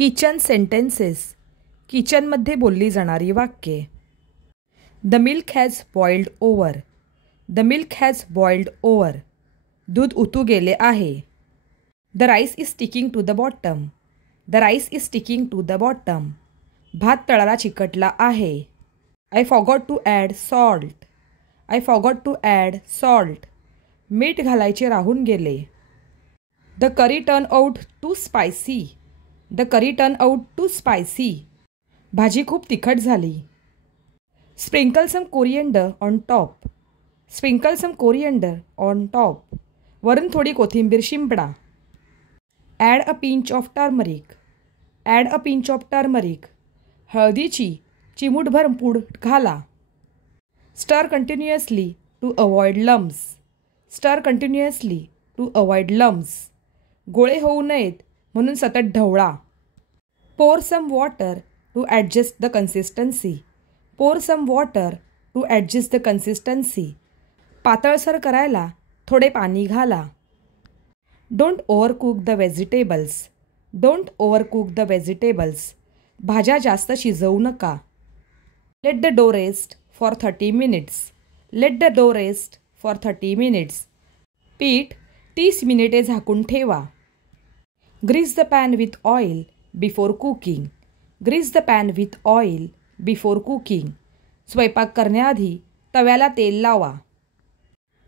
Kitchen sentences, किचनमध्ये बोलली जाणारी वाक्ये. The milk has boiled over. The milk has boiled over. दूध उतू गेले आहे. The rice is sticking to the bottom. The rice is sticking to the bottom. भात तळाला चिकटला आहे. I forgot to add salt. I forgot to add salt. मीठ घालायचे राहून गेले. The curry turn out too spicy. The curry turn out too spicy. भाजी खूप तिखट झाली. Sprinkle some coriander on top. Sprinkle some coriander on top. वरून थोडी कोथिंबीर शिंपडा. Add a pinch of turmeric. Add a pinch of turmeric. हळदीची चिमूटभर पूड घाला. Stir continuously to avoid lumps. Stir continuously to avoid lumps. गोळे होऊ नयेत म्हणून सतत ढवळा. Pour some water to adjust the consistency. Pour some water to adjust the consistency. पातळसर करायला थोडे पाणी घाला. Don't over cook the vegetables. Don't over cook the vegetables. भाज्या जास्त शिजवू नका. Let the dough rest for 30 minutes. Let the dough rest for 30 minutes. पीठ 30 मिनिटे झाकून ठेवा. Grease the pan with oil before cooking. Grease the pan with oil before cooking. स्वयंपाक करण्याआधी तव्याला तेल लावा.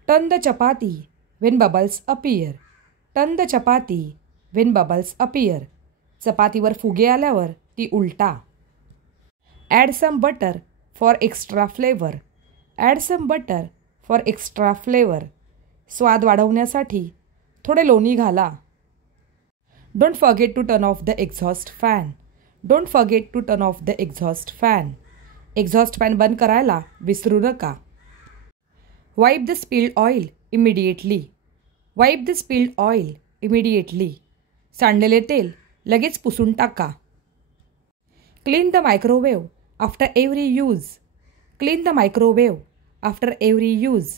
Turn the chapati when bubbles appear. Turn the chapati when bubbles appear. चपातीवर फुगे आल्यावर ती उलटा. Add some butter for extra flavour. Add some butter for extra flavour. स्वाद वाढवण्यासाठी थोडे लोणी घाला. Don't forget to turn off the exhaust fan. Don't forget to turn off the exhaust fan. Exhaust fan बंद करायला विसरू नका. Wipe the spilled oil immediately. Wipe the spilled oil immediately. सांडलेले तेल लगेच पुसून टाका. Clean the microwave after every use. Clean the microwave after every use.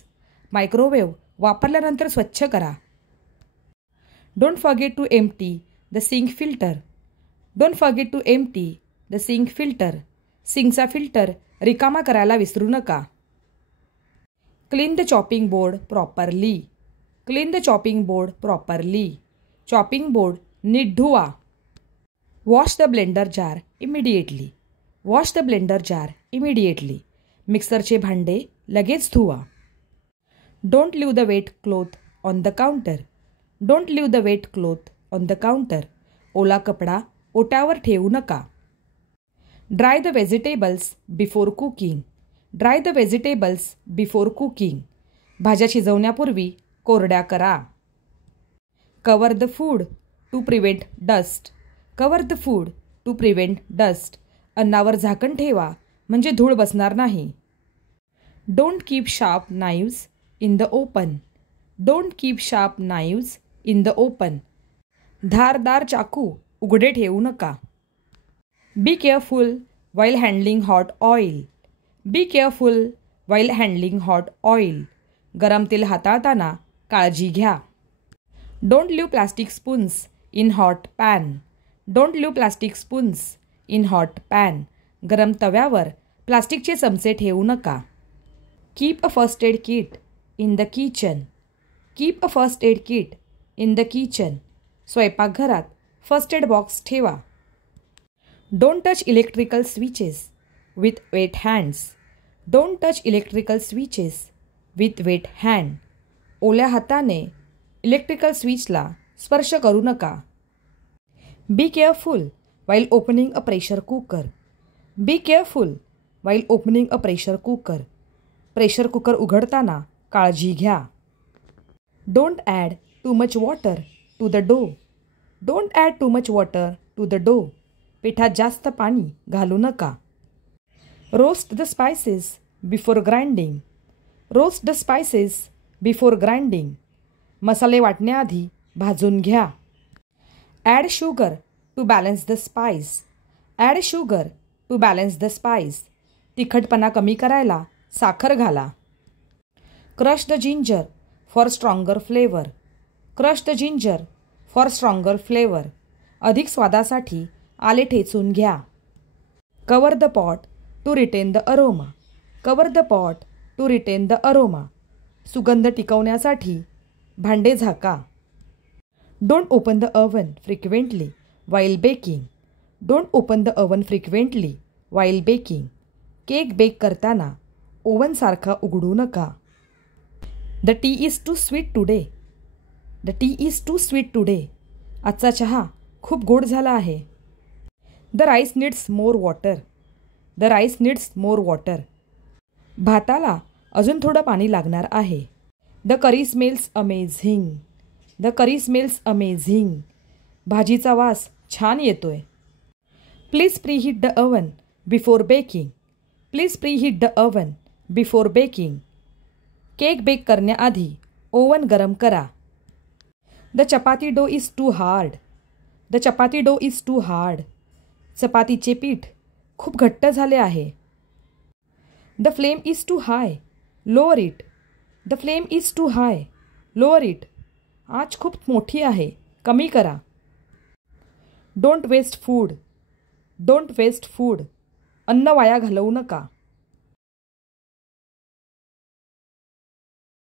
Microwave वापरल्यानंतर स्वच्छ करा. Don't forget to empty the sink filter. Don't forget to empty the sink filter. सिंकचा filter रिकामा करायला विसरू नका. Clean the chopping board properly. Clean the chopping board properly. Chopping board नीट धुवा. Wash the blender jar immediately. Wash the blender jar immediately. मिक्सरचे भांडे लगेच धुवा. Don't leave the wet cloth on the counter. Don't leave the wet cloth on the counter. ओला कपडा ओट्यावर ठेवू नका. Dry the vegetables before cooking. Dry the vegetables before cooking. भाज्या शिजवण्यापूर्वी कोरड्या करा. Cover the food to prevent dust. Cover the food to prevent dust. अन्नावर झाकण ठेवा म्हणजे धूळ बसणार नाही. Don't keep sharp knives in the open. Don't keep sharp knives in the open. धारदार चाकू उघडे ठेवू नका. Be careful while handling hot oil. Be careful while handling hot oil. गरम तेल हाताळताना काळजी घ्या. Don't leave plastic spoons in hot pan. Don't leave plastic spoons in hot pan. गरम तव्यावर प्लास्टिकचे चमचे ठेवू नका. Keep a first aid kit in the kitchen. Keep a first aid kit in the kitchen. स्वयंपाकघरात फर्स्ट एड बॉक्स ठेवा. Don't touch electrical switches with wet hands. Don't touch electrical switches with wet hand. ओल्या हाताने electrical स्विचला स्पर्श करू नका. Be careful while opening a pressure cooker. Be careful while opening a pressure cooker. Pressure cooker उघडताना काळजी घ्या. Don't add too much water to the dough. Don't add too much water to the dough. पिठात जास्त पाणी घालू नका. Roast the spices before grinding. Roast the spices before grinding. मसाले वाटण्याआधी भाजून घ्या. Add sugar to balance the spice. Add sugar to balance the spice. तिखटपणा कमी करायला साखर घाला. Crush the ginger for stronger flavour. Crush the ginger for stronger flavour. अधिक स्वादासाठी आले ठेचून घ्या. Cover the pot to retain the aroma. Cover the pot to retain the aroma. सुगंध टिकवण्यासाठी भांडे झाका. Don't open the oven frequently while baking. Don't open the oven frequently while baking. Cake bake करताना ओव्हनसारखा उघडू नका. The tea is too sweet today. The tea is too sweet today. आजचा चहा खूप गोड झाला आहे. The rice needs more water. The rice needs more water. भाताला अजून थोडं पाणी लागणार आहे. The curry smells amazing. The curry smells amazing. भाजीचा वास छान येतोय. Please preheat the oven before baking. Please preheat the oven before baking. Cake bake करण्याआधी ओव्हन गरम करा. The chapati dough is too hard. The chapati dough is too hard. चपातीचे पीठ खूप घट्ट झाले आहे. The flame is too high. Lower it. The flame is too high. Lower it. आच खूप मोठी आहे, कमी करा. Don't waste food. Don't waste food. अन्न वाया घालवू नका.